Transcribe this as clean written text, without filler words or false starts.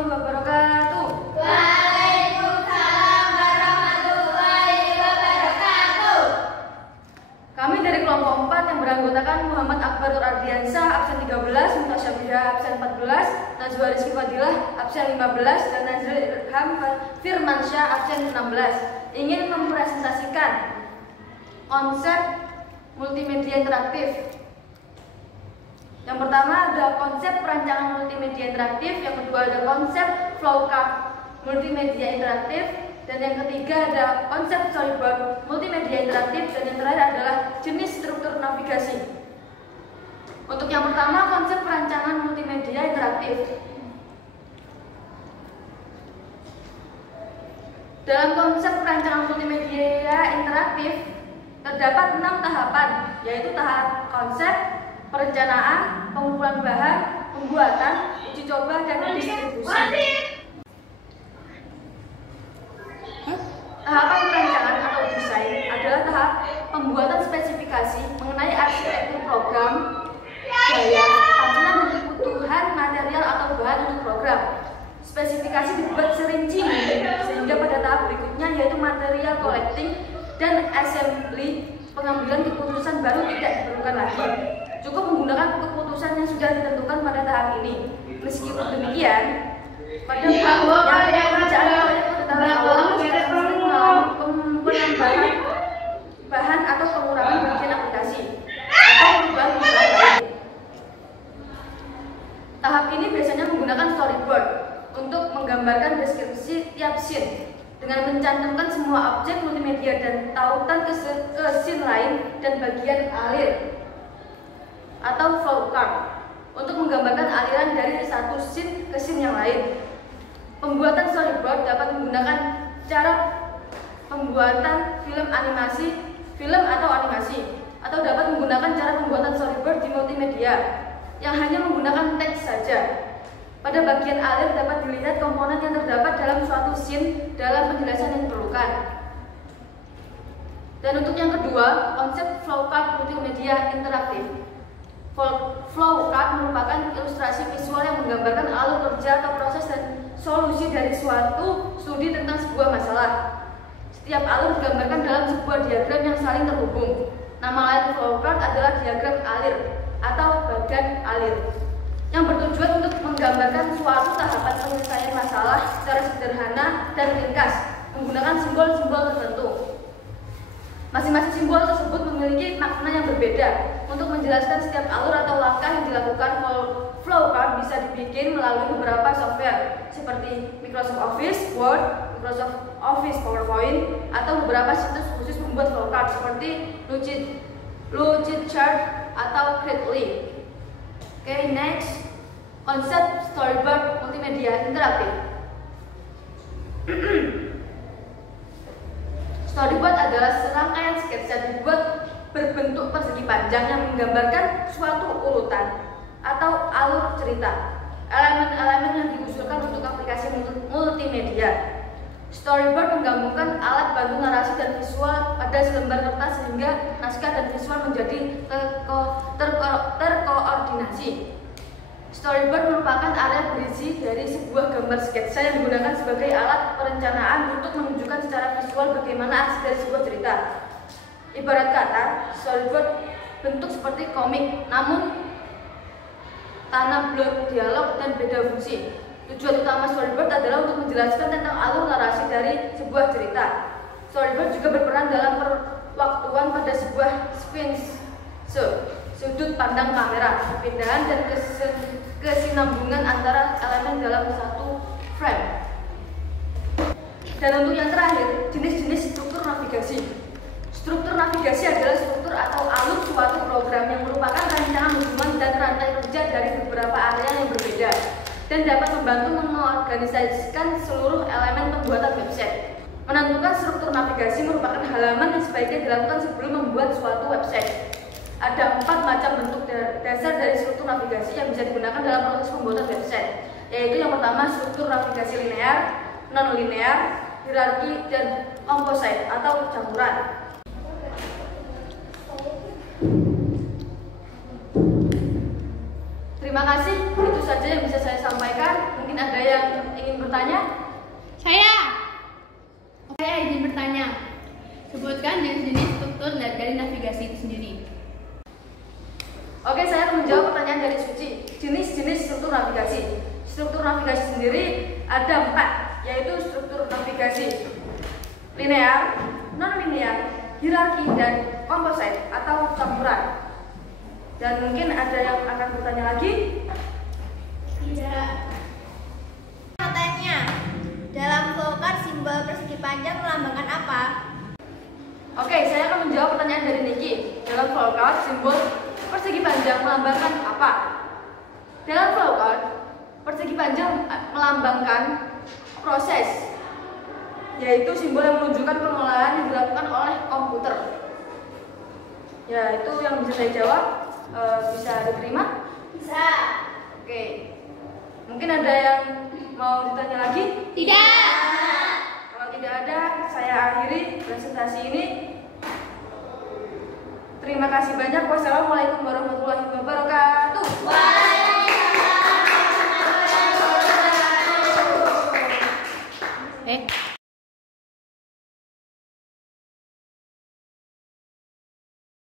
warahmatullahi wabarakatuh. Waalaikumsalam warahmatullahi wabarakatuh. Kami dari kelompok 4 yang beranggotakan Muhammad Akbar Ardiansyah absen 13, Mumtaz Syabira absen 14, Najwa Rizky Fadilah absen 15, dan Nazril Irham Firmansyah absen 16 ingin mempresentasikan konsep multimedia interaktif. Yang pertama ada konsep perancangan multimedia interaktif, yang kedua ada konsep flowchart multimedia interaktif, dan yang ketiga ada konsep storyboard multimedia interaktif, dan yang terakhir adalah jenis struktur navigasi. Untuk yang pertama, konsep perancangan multimedia interaktif. Dalam konsep perancangan multimedia interaktif terdapat 6 tahapan, yaitu tahap konsep, perencanaan, pengumpulan bahan, pembuatan, uji coba, dan distribusi. Tahapan perancangan atau desain adalah tahap pembuatan spesifikasi mengenai arsitektur program, gaya, tampilan, dan kebutuhan material atau bahan untuk program. Spesifikasi dibuat serinci mungkin, sehingga pada tahap berikutnya yaitu material collecting dan assembly, pengambilan keputusan baru tidak diperlukan lagi. Cukup menggunakan keputusan yang sudah ditentukan pada tahap ini. Meskipun demikian, pada pekerjaan proyek pada tahap awal sering mengalami penambahan bahan atau pengurangan bagian aplikasi atau perubahan lain. Tahap ini biasanya menggunakan storyboard untuk menggambarkan deskripsi tiap scene dengan mencantumkan semua objek multimedia dan tautan ke scene lain dan bagian alir atau flowchart untuk menggambarkan aliran dari satu scene ke scene yang lain. Pembuatan storyboard dapat menggunakan cara pembuatan film atau animasi, atau dapat menggunakan cara pembuatan storyboard di multimedia yang hanya menggunakan teks saja. Pada bagian alir dapat dilihat komponen yang terdapat dalam suatu scene dalam penjelasan yang diperlukan. Dan untuk yang kedua, konsep flowchart multimedia interaktif. Flowchart merupakan ilustrasi visual yang menggambarkan alur kerja atau proses dan solusi dari suatu studi tentang sebuah masalah. Setiap alur digambarkan dalam sebuah diagram yang saling terhubung. Nama lain flowchart adalah diagram alir atau bagan alir, yang bertujuan untuk menggambarkan suatu tahapan penyelesaian masalah secara sederhana dan ringkas menggunakan simbol-simbol tertentu. Masing-masing simbol tersebut memiliki makna yang berbeda. Untuk menjelaskan setiap alur atau langkah yang dilakukan, flowchart bisa dibikin melalui beberapa software seperti Microsoft Office, Word, Microsoft Office PowerPoint, atau beberapa situs khusus membuat flowchart seperti Lucidchart atau Gradly. Oke, next, konsep storyboard multimedia interaktif. Storyboard adalah serangkaian sketsa dibuat berbentuk persegi panjang yang menggambarkan suatu urutan atau alur cerita, elemen-elemen yang diusulkan untuk aplikasi multimedia. Storyboard menggabungkan alat bantu narasi dan visual pada selembar kertas sehingga naskah dan visual menjadi terkoordinasi. Storyboard merupakan area berisi dari sebuah gambar sketsa yang digunakan sebagai alat perencanaan untuk menunjukkan secara visual bagaimana aksi dari sebuah cerita. Ibarat kata, storyboard bentuk seperti komik, namun tanpa blur dialog dan beda fungsi. Tujuan utama storyboard adalah untuk menjelaskan tentang alur narasi dari sebuah cerita. Storyboard juga berperan dalam perwaktuan pada sebuah sequence, sudut pandang kamera, perpindahan dan kesinambungan antara elemen dalam satu frame. Dan untuk yang terakhir, jenis-jenis struktur navigasi. Struktur navigasi adalah struktur atau alur suatu program yang merupakan rancangan hubungan dan rantai kerja dari beberapa area yang berbeda dan dapat membantu mengorganisasikan seluruh elemen pembuatan website. Menentukan struktur navigasi merupakan halaman yang sebaiknya dilakukan sebelum membuat suatu website. Ada 4 macam bentuk dasar dari struktur navigasi yang bisa digunakan dalam proses pembuatan website, yaitu yang pertama struktur navigasi linear, non-linear, hierarki, dan composite atau campuran. Terima kasih, itu saja yang bisa saya sampaikan. Mungkin ada yang Oke, saya akan menjawab pertanyaan dari Suci. Jenis-jenis struktur navigasi. Struktur navigasi sendiri ada 4, yaitu struktur navigasi linear, non-linear, hierarki, dan komposit atau campuran. Dan mungkin ada yang akan bertanya lagi? Tidak. Pertanyaan, dalam flowchart simbol persegi panjang melambangkan apa? Oke, saya akan menjawab pertanyaan dari Niki. Dalam flowchart simbol persegi panjang melambangkan apa? Dalam flowchart persegi panjang melambangkan proses, yaitu simbol yang menunjukkan pengolahan yang dilakukan oleh komputer. Ya, itu yang bisa saya jawab. Bisa diterima? Bisa. Oke. Mungkin ada yang mau ditanya lagi? Tidak. Kalau tidak ada, saya akhiri presentasi ini. Terima kasih banyak. Wassalamualaikum warahmatullahi wabarakatuh.